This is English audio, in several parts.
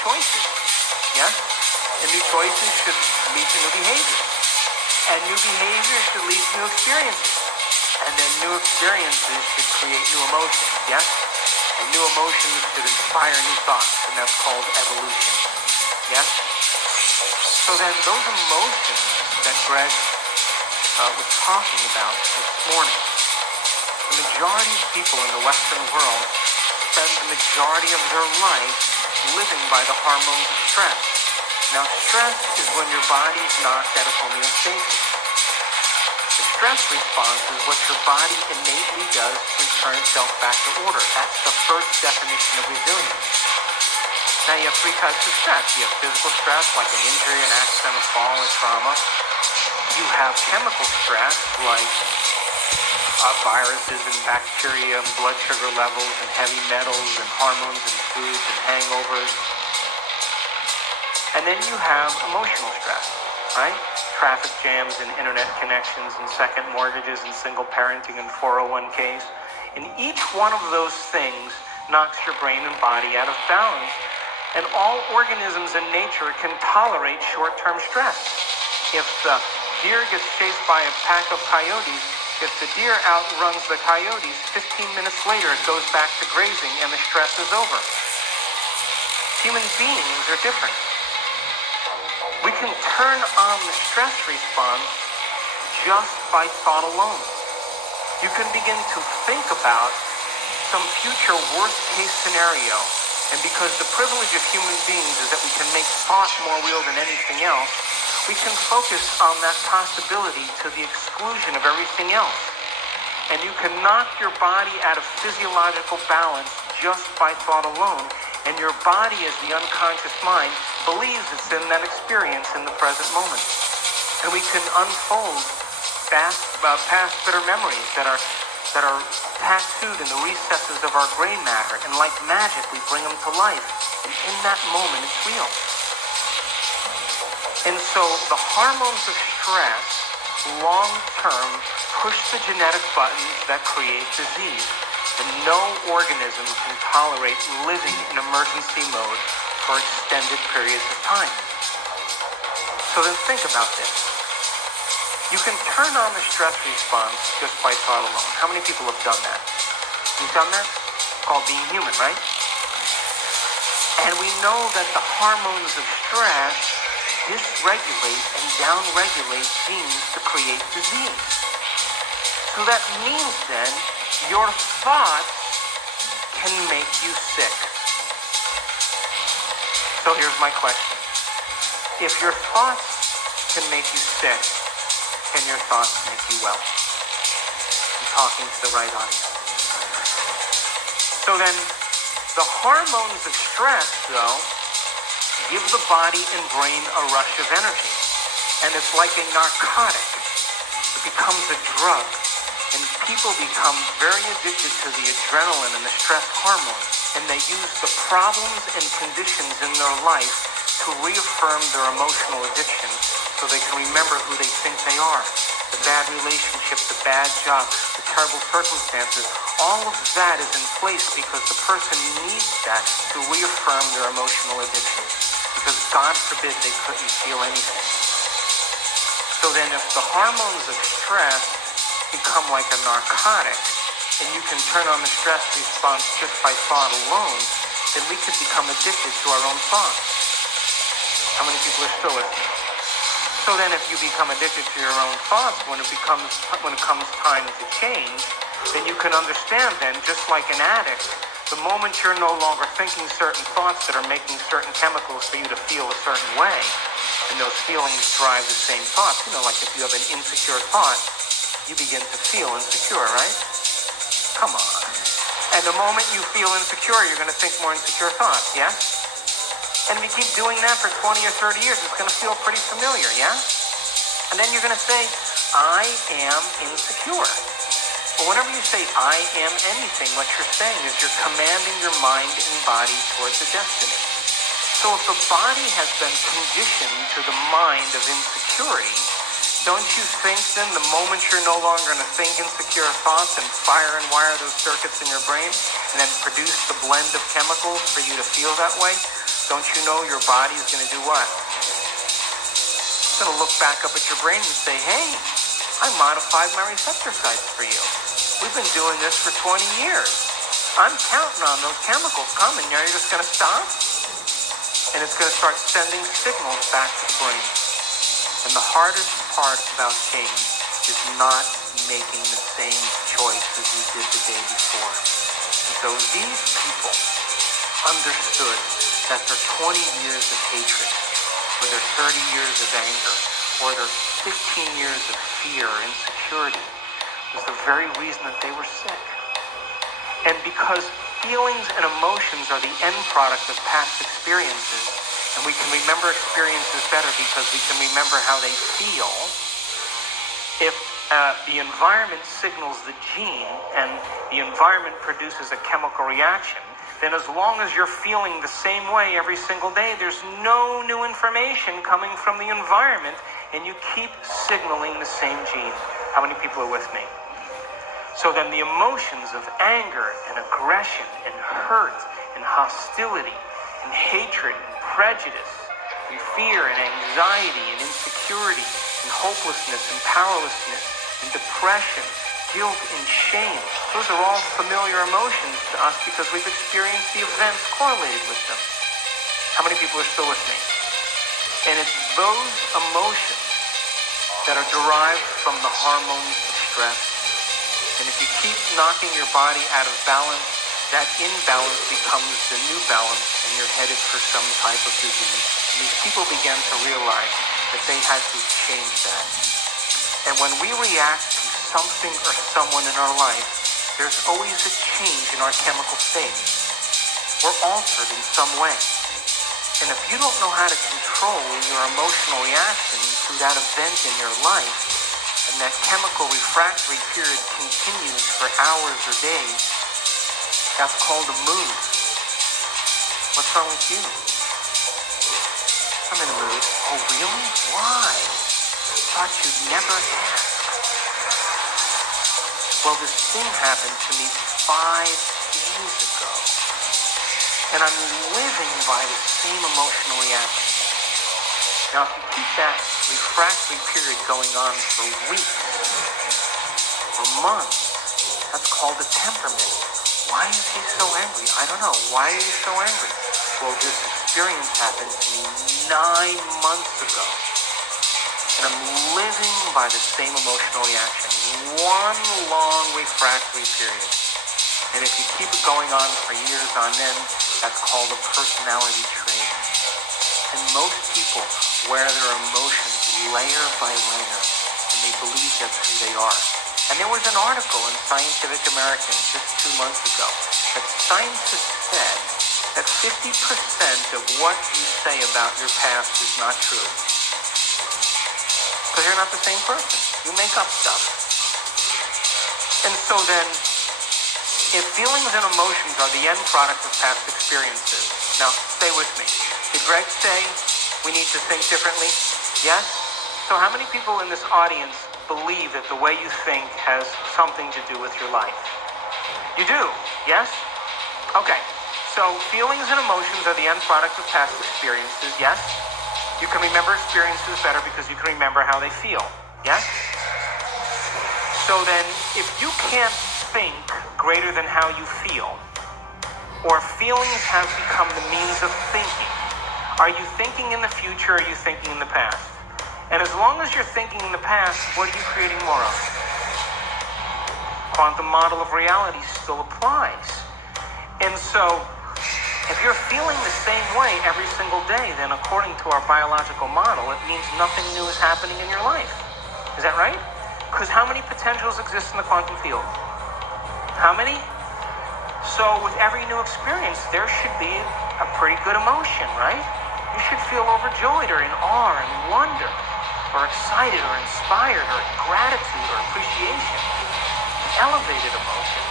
choices. Yes? And new choices should lead to new behaviors. And new behaviors should lead to new experiences. And then new experiences should create new emotions. Yes? And new emotions should inspire new thoughts. And that's called evolution. Yes? So then those emotions that Greg was talking about this morning, the majority of people in the Western world spend the majority of their life living by the hormones of stress. Now, stress is when your body's knocked out of homeostasis. The stress response is what your body innately does to return itself back to order. That's the first definition of resilience. Now, you have three types of stress. You have physical stress, like an injury, an accident, a fall, or trauma. You have chemical stress, like viruses and bacteria and blood sugar levels and heavy metals and hormones and foods and hangovers. And then you have emotional stress, right? Traffic jams and internet connections and second mortgages and single parenting and 401ks. And each one of those things knocks your brain and body out of balance. And all organisms in nature can tolerate short-term stress. If the deer gets chased by a pack of coyotes, if the deer outruns the coyotes, 15 minutes later it goes back to grazing and the stress is over. Human beings are different. We can turn on the stress response just by thought alone. You can begin to think about some future worst-case scenario, and because the privilege of human beings is that we can make thought more real than anything else, we can focus on that possibility to the exclusion of everything else. And you can knock your body out of physiological balance just by thought alone. And your body, as the unconscious mind, believes it's in that experience in the present moment. And we can unfold past bitter memories that are tattooed in the recesses of our gray matter. And like magic, we bring them to life. And in that moment, it's real. And so the hormones of stress, long-term, push the genetic buttons that create disease. And no organism can tolerate living in emergency mode for extended periods of time. So then think about this. You can turn on the stress response just by thought alone. How many people have done that? You've done that? It's called being human, right? And we know that the hormones of stress dysregulate and downregulate genes to create disease. So that means then your thoughts can make you sick. So here's my question. If your thoughts can make you sick, can your thoughts make you well? I'm talking to the right audience. So then, the hormones of stress, though, give the body and brain a rush of energy. And it's like a narcotic. It becomes a drug. And people become very addicted to the adrenaline and the stress hormone. And they use the problems and conditions in their life to reaffirm their emotional addiction so they can remember who they think they are. The bad relationship, the bad job, the terrible circumstances, all of that is in place because the person needs that to reaffirm their emotional addiction. Because God forbid they couldn't feel anything. So then if the hormones of stress become like a narcotic, and you can turn on the stress response just by thought alone, then we could become addicted to our own thoughts. How many people are still with me? So then if you become addicted to your own thoughts when it comes time to change, then you can understand then, just like an addict, the moment you're no longer thinking certain thoughts that are making certain chemicals for you to feel a certain way, and those feelings drive the same thoughts. Like if you have an insecure thought, you begin to feel insecure, right? Come on. And the moment you feel insecure, you're going to think more insecure thoughts, yeah? And if you keep doing that for 20 or 30 years, it's going to feel pretty familiar, yeah? And then you're going to say, I am insecure. But whenever you say, I am anything, what you're saying is you're commanding your mind and body towards a destiny. So if the body has been conditioned to the mind of insecurity, don't you think then the moment you're no longer going to think insecure thoughts and fire and wire those circuits in your brain and then produce the blend of chemicals for you to feel that way, don't you know your body is going to do what? It's going to look back up at your brain and say, hey, I modified my receptor sites for you. We've been doing this for 20 years. I'm counting on those chemicals coming. Now you're just going to stop? And it's going to start sending signals back to the brain. And the hardest part about change is not making the same choice as you did the day before. And so these people understood that their 20 years of hatred, or their 30 years of anger, or their 15 years of fear or insecurity was the very reason that they were sick. And because feelings and emotions are the end product of past experiences, and we can remember experiences better because we can remember how they feel, if the environment signals the gene and the environment produces a chemical reaction, then as long as you're feeling the same way every single day, there's no new information coming from the environment, and you keep signaling the same gene. How many people are with me? So then the emotions of anger and aggression and hurt and hostility and hatred and prejudice and fear and anxiety and insecurity and hopelessness and powerlessness and depression, guilt and shame, those are all familiar emotions to us because we've experienced the events correlated with them. How many people are still with me? And it's those emotions that are derived from the hormones of stress. And if you keep knocking your body out of balance, that imbalance becomes the new balance and you're headed for some type of disease. And these people began to realize that they had to change that. And when we react to something or someone in our life, there's always a change in our chemical state. We're altered in some way. And if you don't know how to control your emotional reaction to that event in your life, and that chemical refractory period continues for hours or days, that's called a mood. What's wrong with you? I'm in a mood. Oh, really? Why? Thought you'd never ask. Well, this thing happened to me 5 days ago, and I'm living by the same emotional reaction. Now, if you keep that refractory period going on for weeks or months, that's called a temperament. Why is he so angry? I don't know. Why are you so angry? Well, this experience happened to me 9 months ago. And I'm living by the same emotional reaction. One long refractory period. And if you keep it going on for years on end, that's called a personality trait. And most people wear their emotions layer by layer, and they believe that's who they are. And there was an article in Scientific American just 2 months ago that scientists said that 50% of what you say about your past is not true. Because you're not the same person. You make up stuff. And so then, if feelings and emotions are the end product of past experiences, now stay with me. Did Greg say we need to think differently? Yes? So how many people in this audience believe that the way you think has something to do with your life? You do, yes? Okay, so feelings and emotions are the end product of past experiences, yes? You can remember experiences better because you can remember how they feel, yes? So then, if you can't think greater than how you feel, or feelings have become the means of thinking, are you thinking in the future or are you thinking in the past? And as long as you're thinking in the past, what are you creating more of? Quantum model of reality still applies. And so, if you're feeling the same way every single day, then according to our biological model, it means nothing new is happening in your life. Is that right? Because how many potentials exist in the quantum field? How many? So with every new experience, there should be a pretty good emotion, right? You should feel overjoyed or in awe and wonder, or excited or inspired or gratitude or appreciation, an elevated emotion.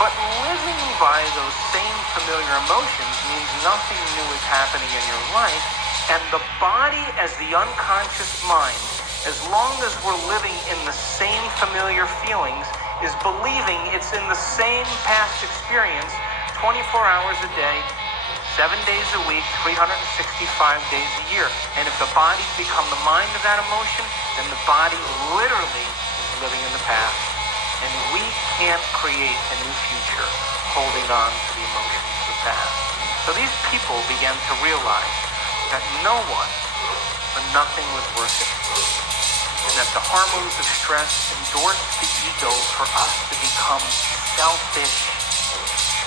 But living by those same familiar emotions means nothing new is happening in your life, and the body as the unconscious mind, as long as we're living in the same familiar feelings, is believing it's in the same past experience 24 hours a day, 7 days a week, 365 days a year. And if the body's become the mind of that emotion, then the body literally is living in the past. And we can't create a new future holding on to the emotions of the past. So these people began to realize that no one or nothing was worth it. And that the hormones of stress endorse the ego for us to become selfish.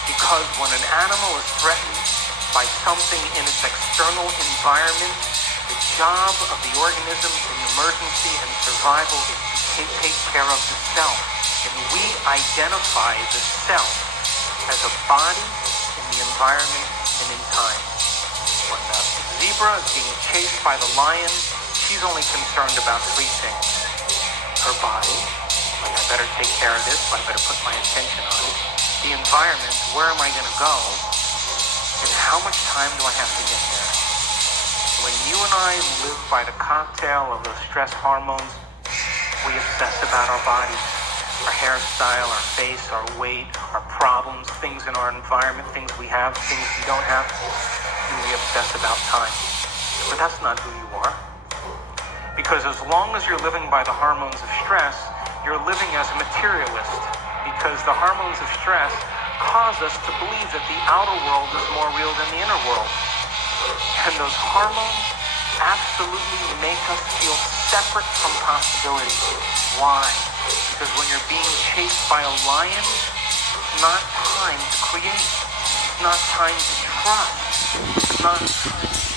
Because when an animal is threatened by something in its external environment, the job of the organism in emergency and survival is to take care of the self. And we identify the self as a body in the environment and in time. When the zebra is being chased by the lion, she's only concerned about three things. Her body, like I better take care of this, I better put my attention on it. The environment, where am I going to go? And how much time do I have to get there? When you and I live by the cocktail of those stress hormones, we obsess about our bodies, our hairstyle, our face, our weight, our problems, things in our environment, things we have, things we don't have, and we obsess about time. But that's not who you are. Because as long as you're living by the hormones of stress, you're living as a materialist. Because the hormones of stress cause us to believe that the outer world is more real than the inner world. And those hormones absolutely make us feel separate from possibility. Why? Because when you're being chased by a lion, it's not time to create. It's not time to trust. It's not time to